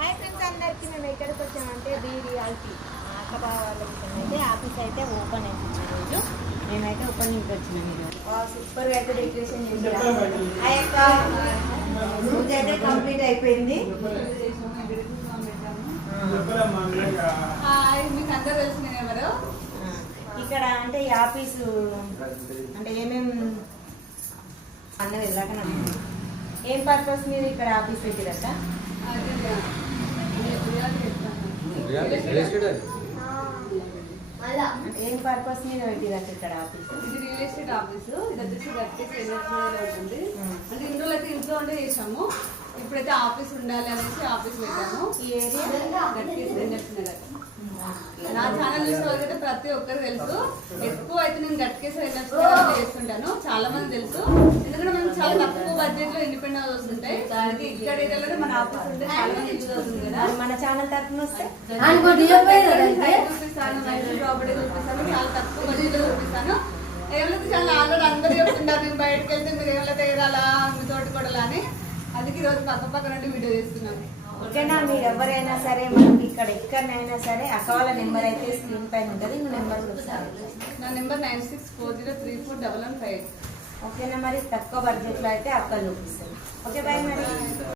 Hi friends, అందరికీ మేము ఎక్కడికి వచ్చామంటే రియాలిటీ అయితే ఆఫీస్ అయితే ఓపెన్ అయింది ఈరోజు. మేమైతే ఓపెనింగ్కి వచ్చినాం ఈరోజు. సూపర్గా అయితే డెకరేషన్ చేసాము. పూజ అయితే కంప్లీట్ అయిపోయింది. ఇక్కడ అంటే ఈ ఆఫీసు అంటే ఏమేమి అన్నది వెళ్ళాక ఏం పర్పస్ మీద ఇక్కడ ఆఫీస్ పెట్టిరట? ఏం పర్పస్ మీద పెట్టిరట ఇక్కడ ఆఫీస్? ఇది రియల్ ఎస్టేట్ ఆఫీసు. ఇది వచ్చేసి గట్కేసి ఉంటుంది. అంటే ఇంట్లో అయితే ఇంట్లో ఉండే చేసాము. ఇప్పుడైతే ఆఫీస్ ఉండాలి అనేసి ఆఫీస్ పెట్టాము. ఈ ఏరియా గట్కేసి నగర్. నా ఛానల్ చూసిన వాళ్ళకైతే ప్రతి ఒక్కరు తెలుసు. ఎక్కువ అయితే నేను గట్కేసి చేస్తుంటాను. చాలా మంది తెలుసు. ఎందుకంటే మనం చాలా తక్కువ బడ్జెట్ లో ఇండిపెండెంట్ హౌస్ ఉంటాయి. ఇక్కడ ఏరియాలో మన ఆఫీస్ ఉంటే చాలా మంది యూజ్ అవుతుంది కదా. మన ఛానల్ తరఫున వస్తే చూపిస్తాను, ప్రాపర్టీ చూపిస్తాను. చాలా తక్కువ బడ్జెట్ లో చూపిస్తాను. ఏమైతే చాలా ఆల్రెడీ అందరూ చెప్తుంటారు నేను బయటకు వెళ్తే మీరు ఏమైతే ఎగరాలా మీ తోటి కూడా అని. అందుకే ఈరోజు పక్క నుండి వీడియో చేస్తున్నాను. ఓకేనా? మీరు ఎవరైనా సరే మనకి ఎక్కడైనా సరే అక్క వాళ్ళ నెంబర్ అయితే స్క్రీన్ పైన ఉంటుంది. మీ నెంబర్ నా నెంబర్ 9640341158. ఓకేనా? మరి తక్కువ బడ్జెట్లో అయితే అక్క చూపిస్తుంది. ఓకే బాయ్ మరి.